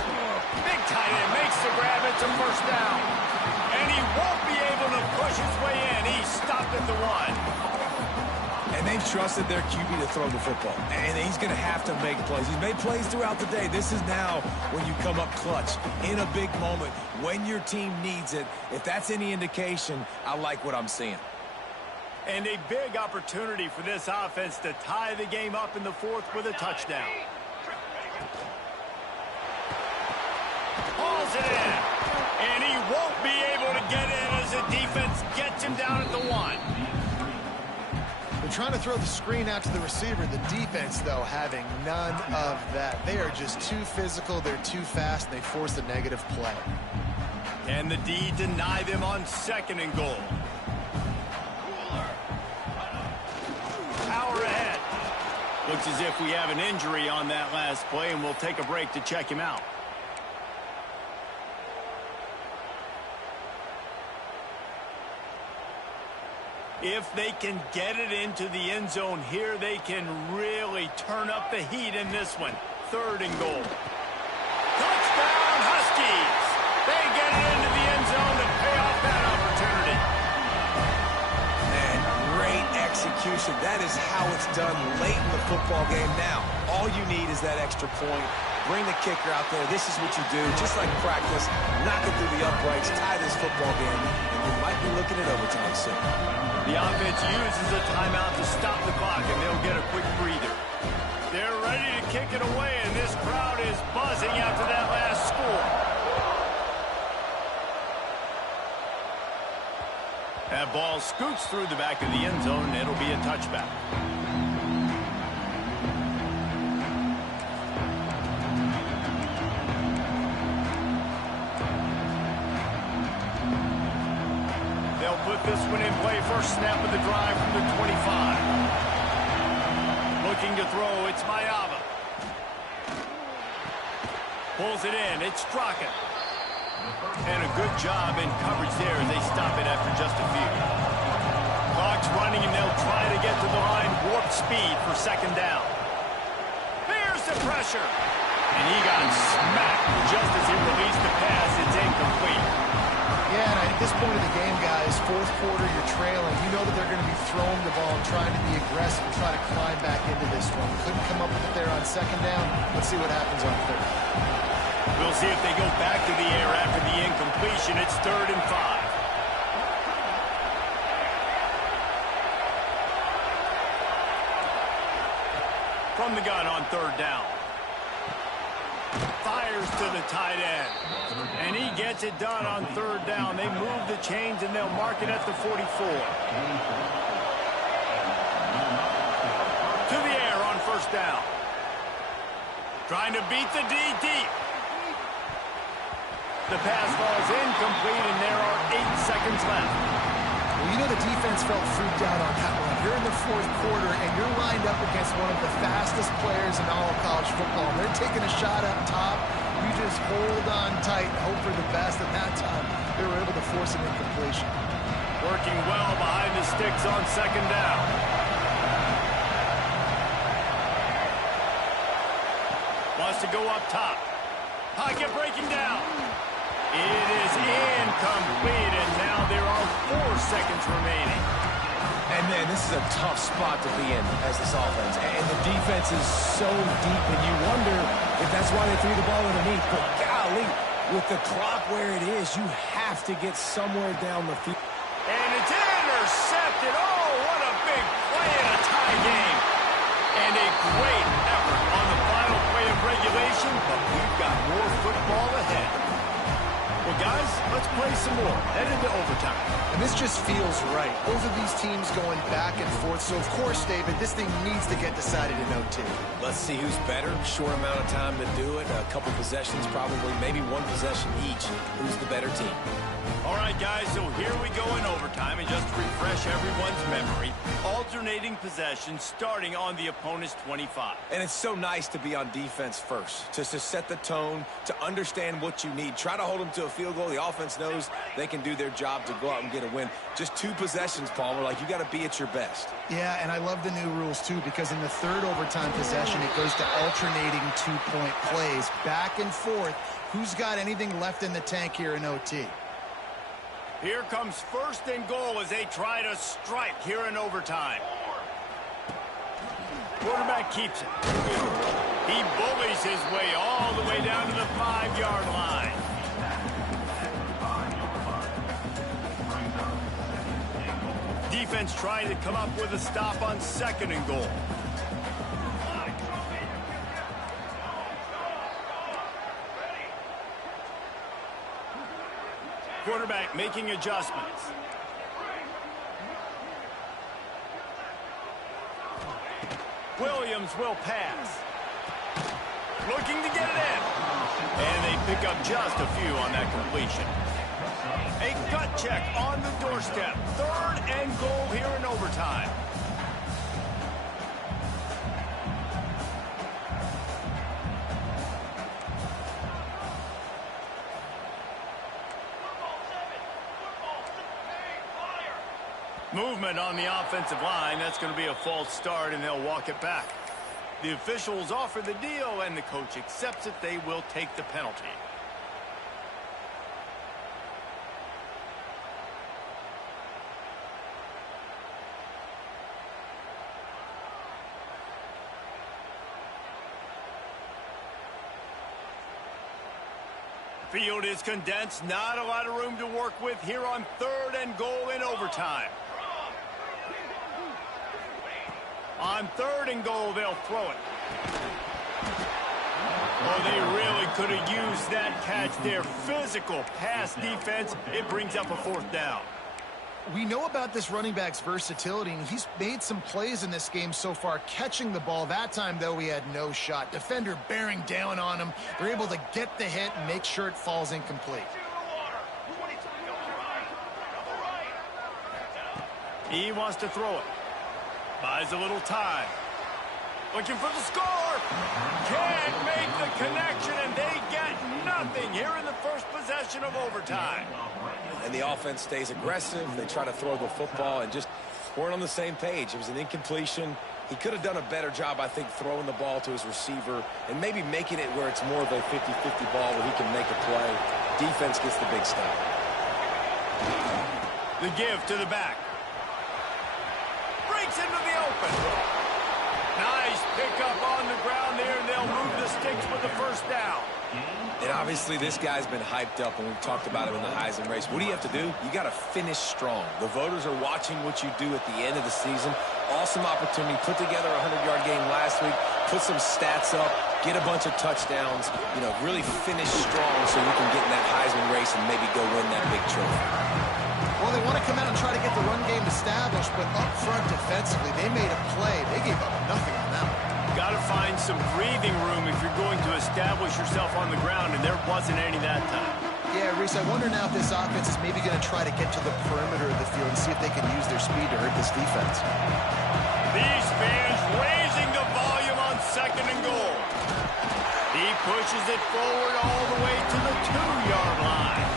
Big tight end makes the grab. It's a first down. And he won't be able to push his way in. He's stopped at the 1. And they've trusted their QB to throw the football. And he's going to have to make plays. He's made plays throughout the day. This is now when you come up clutch in a big moment when your team needs it. If that's any indication, I like what I'm seeing. And a big opportunity for this offense to tie the game up in the fourth with a touchdown. Hauls it in. And he won't be able to get in as the defense gets him down at the 1. They're trying to throw the screen out to the receiver. The defense, though, having none of that. They are just too physical. They're too fast. They force a negative play. And the D deny them on 2nd and goal. Power ahead. Looks as if we have an injury on that last play, and we'll take a break to check him out. If they can get it into the end zone here, they can really turn up the heat in this one. 3rd and goal. Touchdown, Huskies! They get it into the end zone to pay off that opportunity. Man, great execution. That is how it's done late in the football game. Now, all you need is that extra point. Bring the kicker out there. This is what you do. Just like practice, knock it through the uprights, tie this football game, and you might be looking at overtime soon. The offense uses a timeout to stop the clock, and they'll get a quick breather. They're ready to kick it away, and this crowd is buzzing after that last score. That ball scoots through the back of the end zone, and it'll be a touchback. Put this one in play. First snap of the drive from the 25. Looking to throw. It's Mayava. Pulls it in. It's Straka. And a good job in coverage there as they stop it after just a few. Clock's running, and they'll try to get to the line. Warp speed for 2nd down. Here's the pressure. And he got smacked just as he released the pass. It's incomplete. Yeah, and at this point of the game, guys, 4th quarter, you're trailing. You know that they're going to be throwing the ball and trying to be aggressive and try to climb back into this one. Couldn't come up with it there on 2nd down. Let's see what happens on 3rd. We'll see if they go back to the air after the incompletion. It's 3rd and 5. From the gun on 3rd down. Fires to the tight end. And he gets it done on 3rd down. They move the chains, and they'll mark it at the 44. To the air on 1st down. Trying to beat the D deep. The pass falls incomplete, and there are 8 seconds left. Well, you know the defense felt freaked out on that one. You're in the 4th quarter, and you're lined up against one of the fastest players in all of college football. They're taking a shot up top. You just hold on tight and hope for the best. At that time, they were able to force an incompletion. Working well behind the sticks on 2nd down. Wants to go up top. Pocket breaking down. It is incomplete, and now there are 4 seconds remaining. And, man, this is a tough spot to be in as this offense. And the defense is so deep, and you wonder if that's why they threw the ball underneath. But, golly, with the clock where it is, you have to get somewhere down the field. And it's intercepted. Oh, what a big play in a tie game. And a great effort on the final play of regulation, but we've got more football ahead. Well, guys, let's play some more. Head into overtime. And this just feels right. Both of these teams going back and forth. So, of course, David, this thing needs to get decided in OT. Let's see who's better. Short amount of time to do it. A couple possessions, probably maybe one possession each. Who's the better team? All right, guys, so here we go in overtime. And just to refresh everyone's memory, alternating possessions starting on the opponent's 25. And it's so nice to be on defense first, just to set the tone, to understand what you need. Try to hold them to a field goal. The offense knows they can do their job to go out and get a win. Just 2 possessions, Palmer. Like, you got to be at your best. Yeah, and I love the new rules, too, because in the third overtime possession, it goes to alternating 2-point plays, back and forth. Who's got anything left in the tank here in OT? Here comes first and goal as they try to strike here in overtime. Quarterback keeps it. He bullies his way all the way down to the 5-yard line. Defense trying to come up with a stop on second and goal. Quarterback making adjustments. Williams will pass. Looking to get it in. And they pick up just a few on that completion. A gut check on the doorstep. Third and goal here in overtime. Movement on the offensive line. That's going to be a false start, and they'll walk it back. The officials offer the deal, and the coach accepts it. They will take the penalty. Field is condensed. Not a lot of room to work with here on third and goal in overtime. On third and goal, they'll throw it. Oh, they really could have used that catch there. Physical pass defense. It brings up a fourth down. We know about this running back's versatility, and he's made some plays in this game so far, catching the ball. That time, though, he had no shot. Defender bearing down on him. They're able to get the hit and make sure it falls incomplete. He wants to throw it. Buys a little time. Looking for the score. Can't make the connection, and they get nothing here in the first possession of overtime. And the offense stays aggressive. They try to throw the football and just weren't on the same page. It was an incompletion. He could have done a better job, I think, throwing the ball to his receiver and maybe making it where it's more of a 50-50 ball where he can make a play. Defense gets the big stop. The give to the back. Breaks into the open. Nice pickup on the ground there, and they'll move the sticks with the first down. And obviously this guy's been hyped up, and we've talked about him in the Heisman race. What do you have to do? You got to finish strong. The voters are watching what you do at the end of the season. Awesome opportunity. Put together a 100-yard game last week. Put some stats up. Get a bunch of touchdowns. You know, really finish strong so you can get in that Heisman race and maybe go win that big trophy. Well, they want to come out and try to get the run game established, but up front defensively, they made a play. They gave up nothing on that one. Got to find some breathing room if you're going to establish yourself on the ground, and there wasn't any that time. Yeah, Reese, I wonder now if this offense is maybe going to try to get to the perimeter of the field and see if they can use their speed to hurt this defense. These fans raising the volume on second and goal. He pushes it forward all the way to the 2-yard line.